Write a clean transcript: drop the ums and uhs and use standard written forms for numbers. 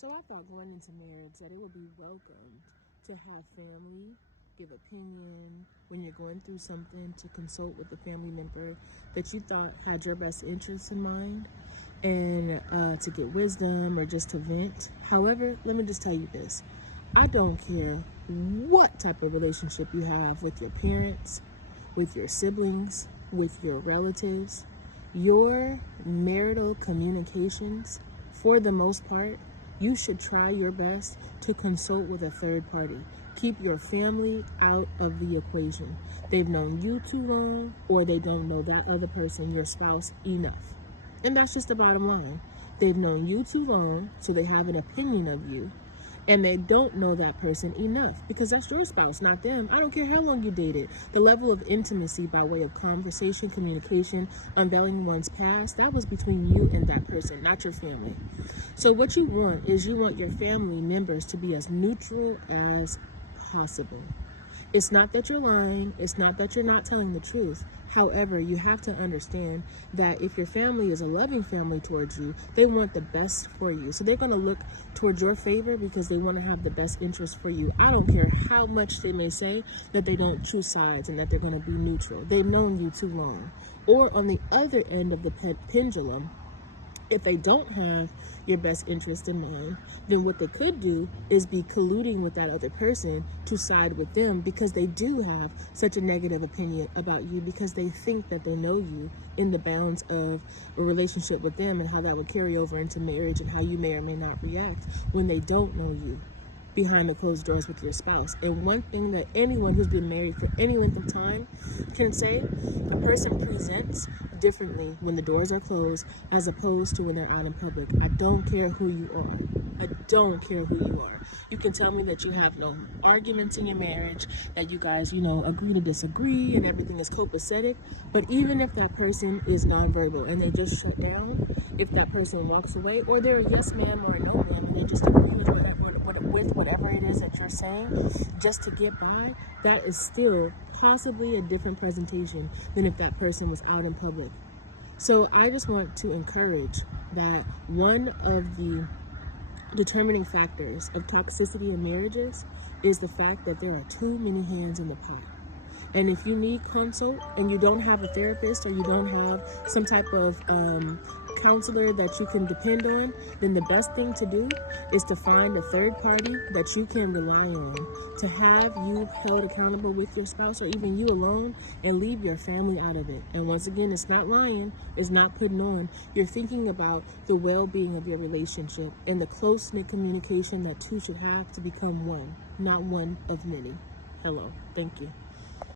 So I thought going into marriage that it would be welcomed to have family give opinion when you're going through something, to consult with a family member that you thought had your best interests in mind, and to get wisdom or just to vent. However, let me just tell you this. I don't care what type of relationship you have with your parents, with your siblings, with your relatives. Your marital communications, for the most part, you should try your best to consult with a third party. Keep your family out of the equation. They've known you too long, or they don't know that other person, your spouse, enough. And that's just the bottom line. They've known you too long, so they have an opinion of you. And they don't know that person enough, because that's your spouse, not them. I don't care how long you dated. The level of intimacy by way of conversation, communication, unveiling one's past, that was between you and that person, not your family. So what you want is you want your family members to be as neutral as possible. It's not that you're lying. It's not that you're not telling the truth. However, you have to understand that if your family is a loving family towards you, they want the best for you. So they're going to look towards your favor because they want to have the best interest for you. I don't care how much they may say that they don't choose sides and that they're going to be neutral. They've known you too long. Or on the other end of the pendulum, if they don't have your best interest in mind, then what they could do is be colluding with that other person to side with them, because they do have such a negative opinion about you, because they think that they know you in the bounds of a relationship with them, and how that would carry over into marriage, and how you may or may not react when they don't know you behind the closed doors with your spouse. And one thing that anyone who's been married for any length of time can say, a person presents differently when the doors are closed as opposed to when they're out in public. I don't care who you are. I don't care who you are. You can tell me that you have no arguments in your marriage, that you guys, agree to disagree and everything is copacetic. But even if that person is nonverbal and they just shut down, if that person walks away, or they're a yes ma'am or a no ma'am, and they just agree with whatever it is that you're saying just to get by, that is still possibly a different presentation than if that person was out in public. So I just want to encourage that one of the determining factors of toxicity in marriages is the fact that there are too many hands in the pot. And if you need consult and you don't have a therapist, or you don't have some type of counselor that you can depend on, then the best thing to do is to find a third party that you can rely on, to have you held accountable with your spouse, or even you alone, and leave your family out of it. And once again, it's not lying, it's not putting on. You're thinking about the well-being of your relationship and the close-knit communication that two should have to become one, not one of many. Hello. Thank you.